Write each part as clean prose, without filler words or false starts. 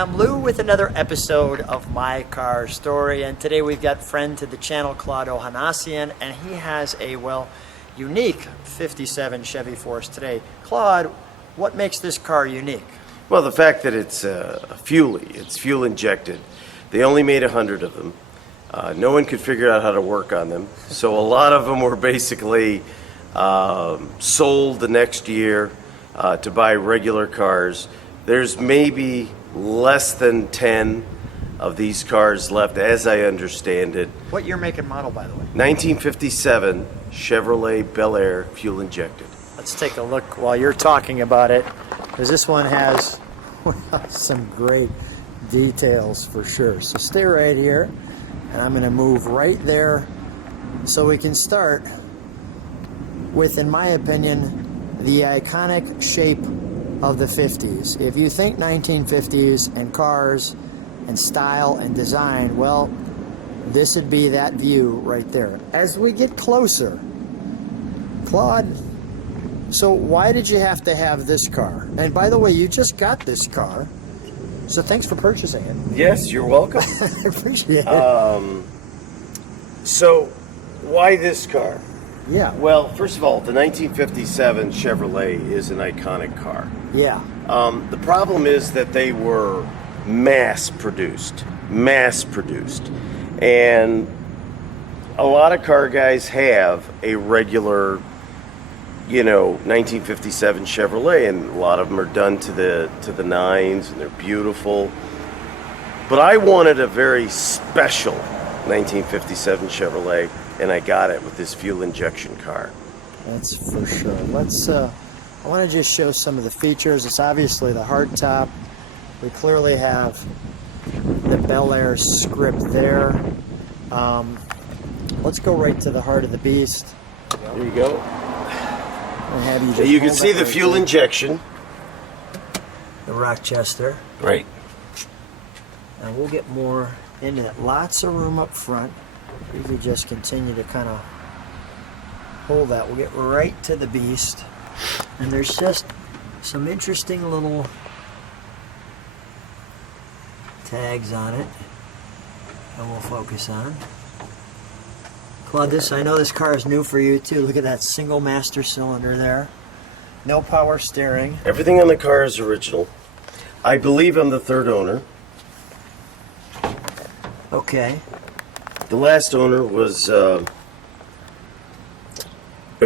I'm Lou with another episode of My Car Story, and today we've got friend to the channel, Claude Ohanesian, and he has a, well, unique 57 Chevy for us today. Claude, what makes this car unique? Well, the fact that it's a Fuelie, it's fuel injected. They only made 100 of them. No one could figure out how to work on them, so a lot of them were basically sold the next year to buy regular cars. There's maybe less than 10 of these cars left, as I understand it. What year, make, and model, by the way? 1957 Chevrolet Bel Air fuel injected. Let's take a look while you're talking about it, because this one has some great details for sure. So stay right here, and I'm going to move right there so we can start with, in my opinion, the iconic shape of the 50s. If you think 1950s and cars and style and design, well, this would be that view right there. As we get closer, Claude, so why did you have to have this car? And by the way, you just got this car, so thanks for purchasing it. Yes, you're welcome. I appreciate it. So, why this car? Yeah. Well, first of all, the 1957 Chevrolet is an iconic car. Yeah. The problem is that they were mass produced. And a lot of car guys have a regular, 1957 Chevrolet, and a lot of them are done to the nines, and they're beautiful. But I wanted a very special 1957 Chevrolet, and I got it with this fuel injection car. That's for sure. Let's I want to just show some of the features. It's obviously the hardtop. We clearly have the Bel Air script there. Let's go right to the heart of the beast. There you go. And have you, So you can see the fuel injection. The Rochester. Right. And we'll get more into that. Lots of room up front. You can just continue to kind of hold that. We'll get right to the beast. And there's just some interesting little tags on it that we'll focus on. Claude, I know this car is new for you too. Look at that single master cylinder there. No power steering. Everything on the car is original. I believe I'm the third owner. Okay. The last owner was a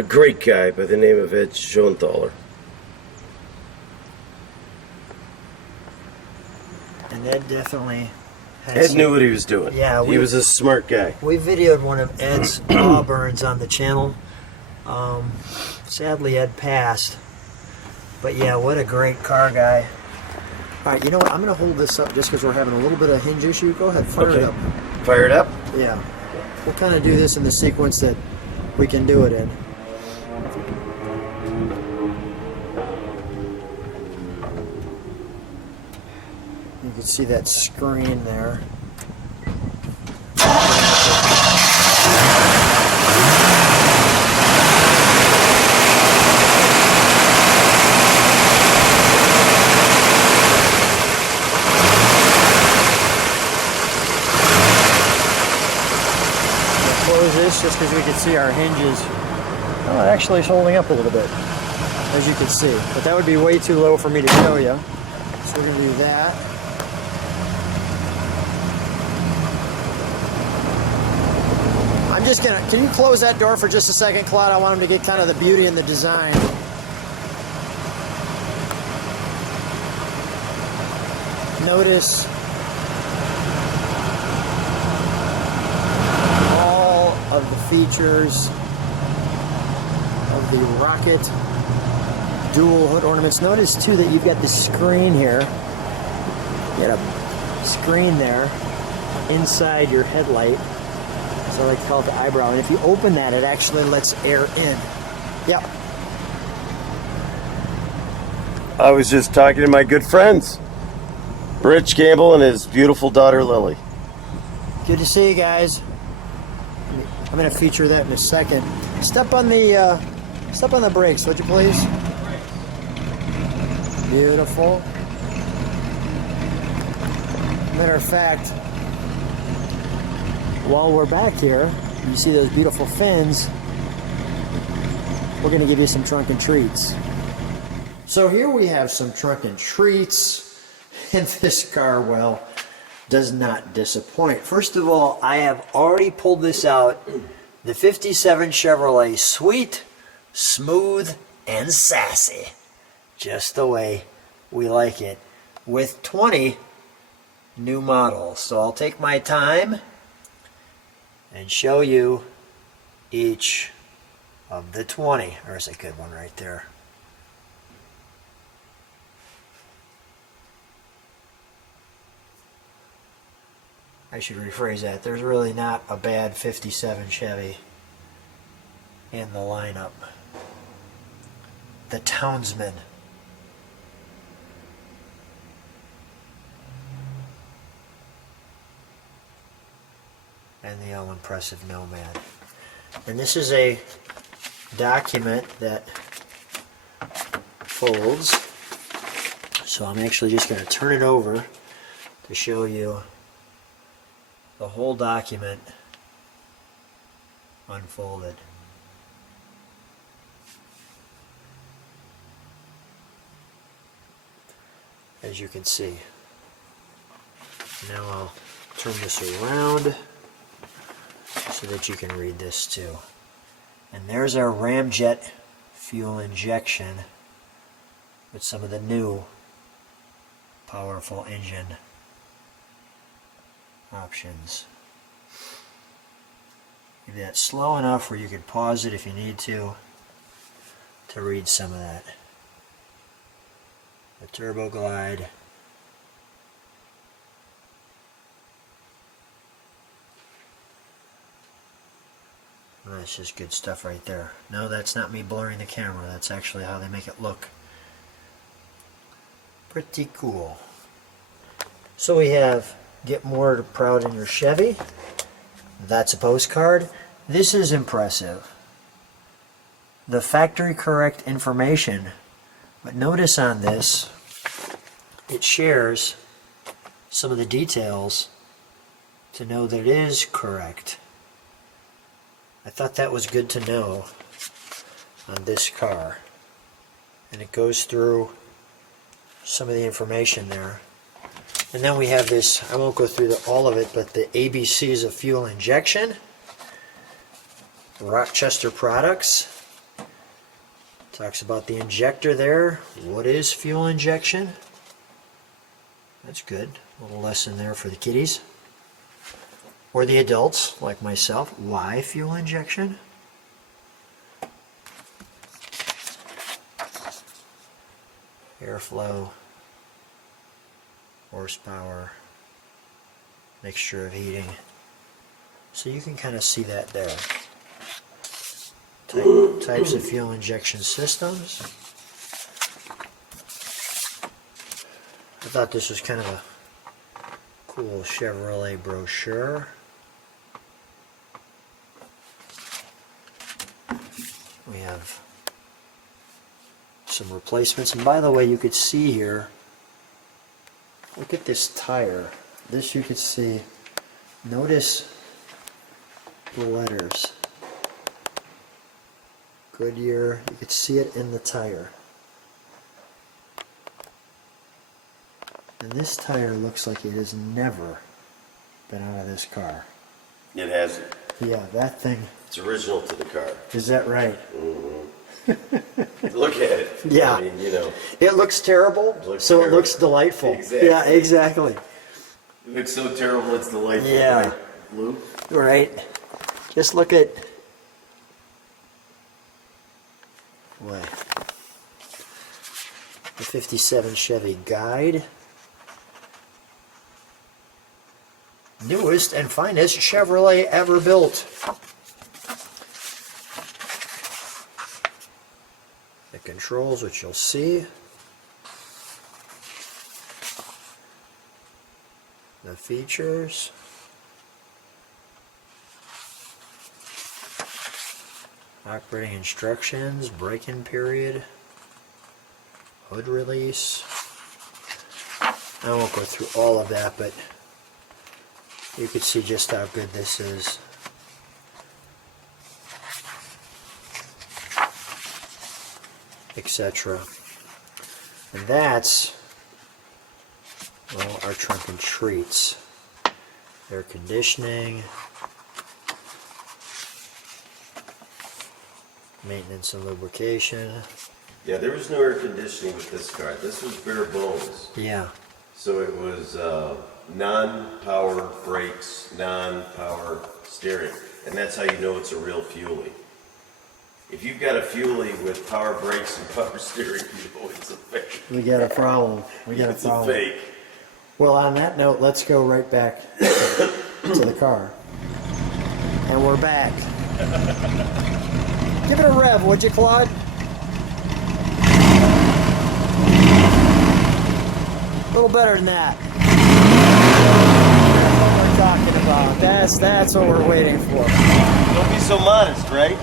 great guy by the name of Ed Schoenthaler. And Ed definitely has Ed knew what he was doing. Yeah, he was a smart guy. We videoed one of Ed's Auburns on the channel. Sadly, Ed passed. But yeah, what a great car guy. All right, you know what? I'm going to hold this up just because we're having a little bit of hinge issue. Go ahead, fire it up. Fire it up? Yeah. We'll kind of do this in the sequence that we can do it in. You can see that screen there. This just because we can see our hinges. Oh, it actually is holding up a little bit, as you can see. But that would be way too low for me to show you. So we're going to do that. I'm just going to... Can you close that door for just a second, Claude? I want him to get kind of the beauty and the design. Notice of the features of the Rocket dual hood ornaments. Notice too that you've got this screen here. You got a screen there inside your headlight. So I like to call it the eyebrow. And if you open that, it actually lets air in. Yep. I was just talking to my good friends, Rich Campbell and his beautiful daughter Lily. Good to see you guys. I'm going to feature that in a second. Step on the brakes, would you please? Beautiful. Matter of fact, while we're back here, you see those beautiful fins, we're going to give you some trunk and treats. So here we have some trunk and treats, and this car, well, does not disappoint. First of all, I have already pulled this out. The 57 Chevrolet, sweet, smooth, and sassy. Just the way we like it, with 20 new models. So I'll take my time and show you each of the 20. There's a good one right there. I should rephrase that. There's really not a bad 57 Chevy in the lineup. The Townsman. And the all-impressive Nomad. And this is a document that folds. So I'm actually just going to turn it over to show you the whole document unfolded. As you can see. Now I'll turn this around so that you can read this too. And there's our ramjet fuel injection with some of the new powerful engine options. Maybe that's slow enough where you could pause it if you need to read some of that. The Turbo Glide. Well, that's just good stuff right there. No, that's not me blurring the camera. That's actually how they make it look. Pretty cool. So we have Get More Proud in Your Chevy. That's a postcard. This is impressive. The factory correct information. But notice on this, it shares some of the details to know that it is correct. I thought that was good to know on this car. And it goes through some of the information there. And then we have this, I won't go through all of it, but the ABCs of fuel injection. Rochester Products. Talks about the injector there. What is fuel injection? That's good. A little lesson there for the kiddies. Or the adults, like myself. Why fuel injection? Airflow, horsepower, mixture of heating. So you can kind of see that there. Types of fuel injection systems. I thought this was kind of a cool Chevrolet brochure. We have some replacements, and by the way, you could see here, look at this tire. This you could see, notice the letters. Goodyear, you could see it in the tire. And this tire looks like it has never been out of this car. It hasn't. Yeah, that thing. It's original to the car. Is that right? Mm-hmm. Look at it. Yeah. I mean, you know. It looks terrible, so terrible. it looks delightful. Exactly. Yeah, exactly. It looks so terrible, it's delightful. Yeah. Right? Lou? Right. Just look at what? The 57 Chevy Guide. Newest and finest Chevrolet ever built. The controls, which you'll see. The features. Operating instructions, braking period, hood release. I won't go through all of that, but You can see just how good this is. Etc. And that's, well, our trunk and treats. Air conditioning, maintenance and lubrication. Yeah, there was no air conditioning with this car. This was bare bones. Yeah. So it was non-power brakes, non-power steering. And that's how you know it's a real Fuelie. If you've got a Fuelie with power brakes and power steering, you know it's a fake. We got a problem. We got a It's a problem. fake. Well, on that note, let's go right back to the car. And we're back. Give it a rev, would you, Claude? A little better than that. That's what we're talking about. That's what we're waiting for. Don't be so modest, right?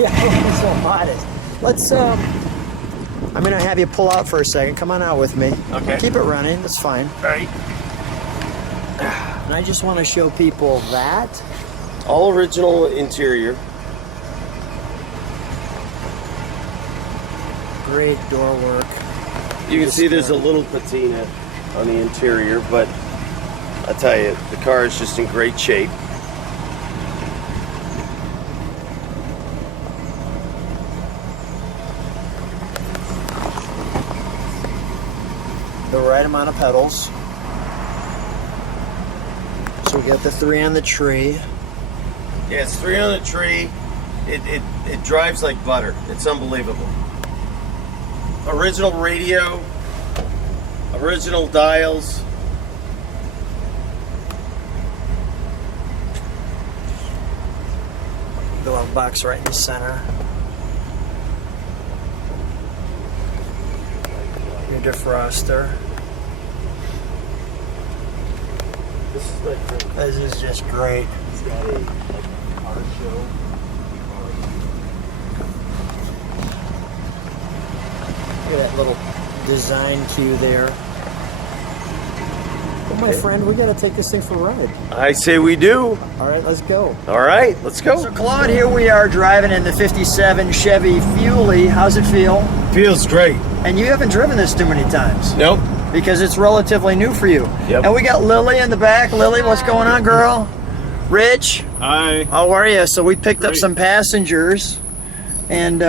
Yeah, don't be so modest. Let's, I'm going to have you pull out for a second. Come on out with me. Okay. Keep it running. That's fine. All right. And I just want to show people that. All original interior. Great door work. You can see there's a little patina on the interior, but I tell you, the car is just in great shape. The right amount of pedals. So we got the 3 on the tree. Yeah, it's 3 on the tree. It drives like butter. It's unbelievable. Original radio, original dials. Glove box right in the center. Your defroster. This is just great. It's got a car show. Look at that little design cue there. Well, my friend, we got to take this thing for a ride. I say we do. All right, let's go. All right, let's go. So, Claude, here we are driving in the 57 Chevy Fuelie. How's it feel? Feels great. And you haven't driven this too many times. Nope. Because it's relatively new for you. Yep. And we got Lily in the back. Lily, what's going on, girl? Rich, Hi. how are you? So we picked up Great. some passengers, and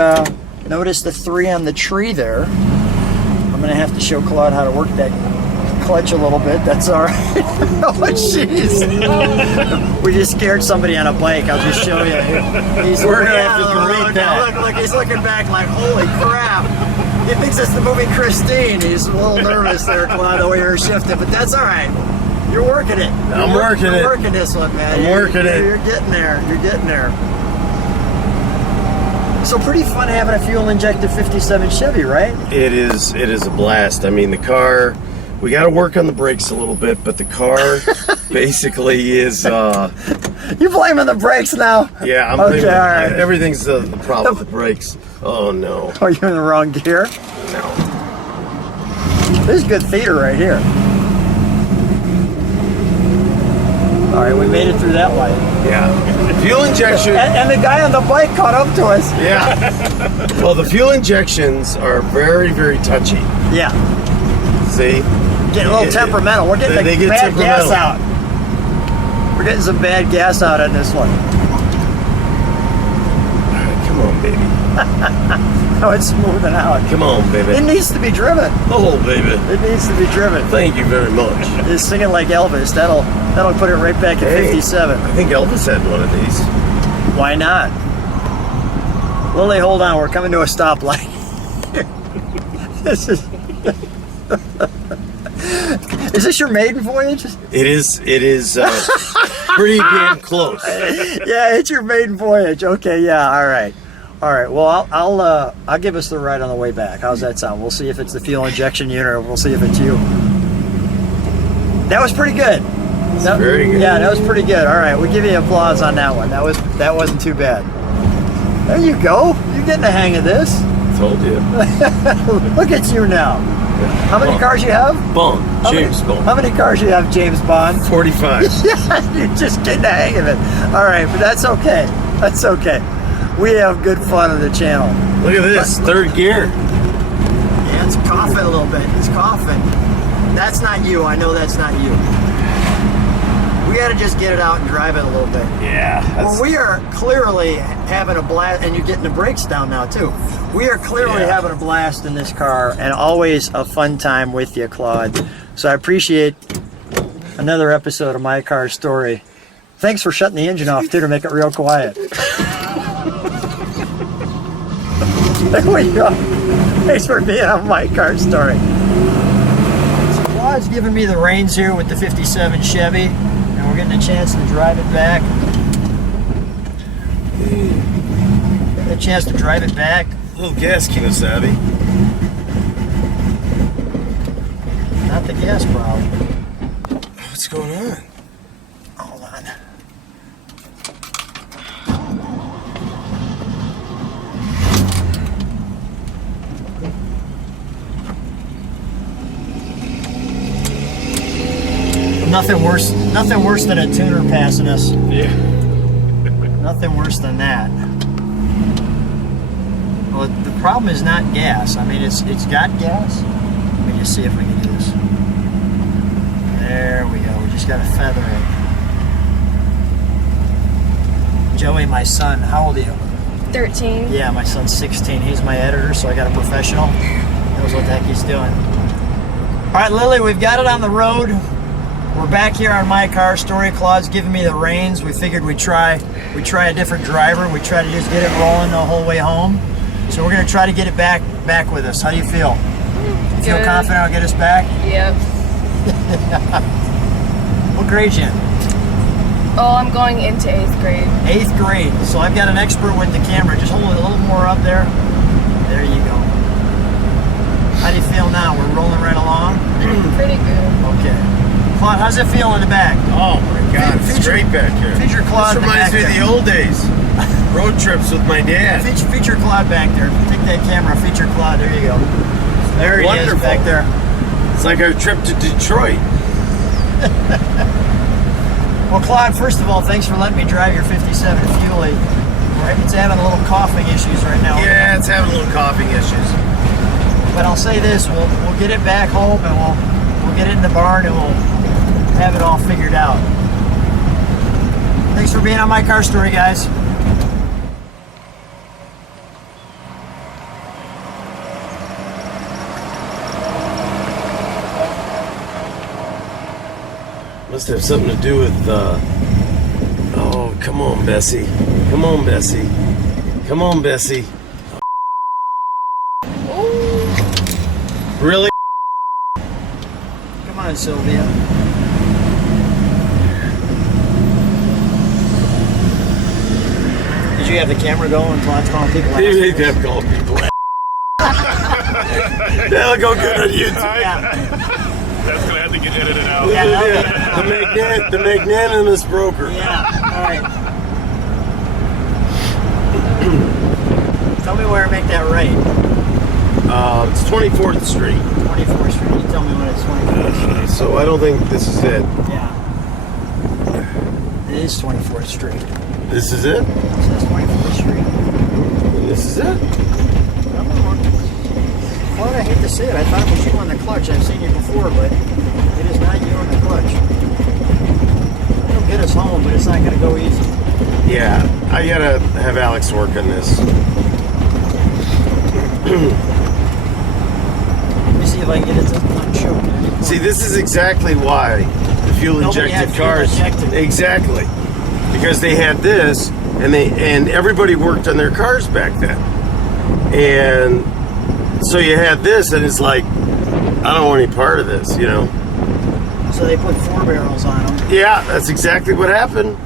notice the 3 on the tree there. I'm gonna have to show Claude how to work that clutch a little bit. That's all right. Oh, jeez. We just scared somebody on a bike. I'll just show you. He's We're gonna way have out to of the delete road that. now. Look, he's looking back like, holy crap. He thinks it's the movie Christine. He's a little nervous there, Claude, the way you're shifted, but that's all right. You're working it. I'm working it. You're working this one, man. I'm working it. You're getting there. You're getting there. So pretty fun having a fuel injected 57 Chevy, right? It is a blast. I mean, the car, we got to work on the brakes a little bit, but the car basically is, You blaming the brakes now? yeah, I'm Okay, blaming, all right. everything's the problem with the brakes. Oh, no. Oh, you're in the wrong gear? No. This is good theater right here. All right, we made it through that light. Yeah. Fuel injection. And the guy on the bike caught up to us. Yeah. Well, the fuel injections are very, very touchy. Yeah, See? getting a little temperamental. We're getting They the get bad gas temperamental. out. We're getting some bad gas out on this one. Come on, baby. Oh, it's smoothing out. Come on, baby. It needs to be driven. Oh, baby. It needs to be driven. Thank you very much. It's singing like Elvis. That'll put it right back at Hey. 57. I think Elvis had one of these. Why not? Lily, hold on. We're coming to a stoplight. This is. Is this your maiden voyage? It is pretty damn close. Yeah, it's your maiden voyage. Okay, yeah, all right. Well, I'll give us the ride on the way back. How's that sound? We'll see if it's the fuel injection unit, or we'll see if it's you. That was pretty good. Very good. Yeah, that was pretty good. All right, we'll give you applause on that one. That wasn't too bad. There you go. You're getting the hang of this. Told you. Look at you now. How many cars you have? Bond. How James many, Bond. How many cars you have, James Bond? 45. Yeah, you're just getting the hang of it. All right, but that's okay. That's okay. We have good fun on the channel. Look at this, third gear. Yeah, it's coughing a little bit. It's coughing. That's not you. I know that's not you. We got to just get it out and drive it a little bit. Yeah. Well, we are clearly having a blast, and you're getting the brakes down now, too. We are clearly having a blast in this car, and always a fun time with you, Claude. So I appreciate another episode of My Car Story. Thanks for shutting the engine off, too, to make it real quiet. There we go. Thanks for being on My Car Story. So Claude's giving me the reins here with the 57 Chevy, and we're getting a chance to drive it back. Getting a chance to drive it back. A little gas, Kinosabe. Not the gas problem. What's going on? Hold on. Nothing worse than a tuner passing us. Yeah. Nothing worse than that. Well, the problem is not gas. I mean, it's got gas. Let me just see if we can do this. There we go. We just got to feather it. Joey, my son, how old are you? 13. Yeah, my son's 16. He's my editor, so I got a professional. Knows what the heck he's doing. All right, Lily, we've got it on the road. We're back here on My Car Story. Claude's giving me the reins. We figured we'd try a different driver. We try to just get it rolling the whole way home. So we're gonna try to get it back with us. How do you feel? You feel confident I'll get us back? Yep. What grade you in? Oh, I'm going into 8th grade. 8th grade. So I've got an expert with the camera. Just hold it a little more up there. There you go. How do you feel now? We're rolling right along? Pretty good. Okay. Claude, how's it feel in the back? Oh my God, it's great back here. Feature Claude This in the back reminds me of there. the old days. Road trips with my dad. Feature Claude back there. Take that camera. Feature Claude. There you go. There he Wonderful. is back there. It's like our trip to Detroit. Well, Claude, first of all, thanks for letting me drive your 57 Fuelie. Right? It's having a little coughing issues right now. Yeah, it's having a little coughing issues. But I'll say this: we'll get it back home, and we'll get it in the barn, and we'll have it all figured out. Thanks for being on My Car Story, guys. Must have something to do with, oh, come on, Bessie. Come on, Bessie. Come on, Bessie. Really? Come on, Sylvia. Did you have the camera going? Claude's calling people out. You hate to have called people. That'll go good on YouTube. Yeah. That's gonna have to get edited out. Yeah, The magnanimous broker. Yeah, all right. Tell me where I make that right. It's 24th Street. 24th Street. You tell me when it's 24th Street. So I don't think this is it. Yeah. It is 24th Street. This is it? It says 24th Street. This is it? Come on. Well, I hate to say it. I thought it was you on the clutch. I've seen you before, but it is not you on the clutch. It'll get us home, but it's not going to go easy. Yeah, I gotta have Alex work on this. Let me see if I can get it to show. See, this is exactly why the fuel Nobody had injected fuel cars. injected. Exactly, because they had this, and everybody worked on their cars back then, and so you had this, and it's like, I don't want any part of this, you know. So they put 4 barrels on them. Yeah, that's exactly what happened.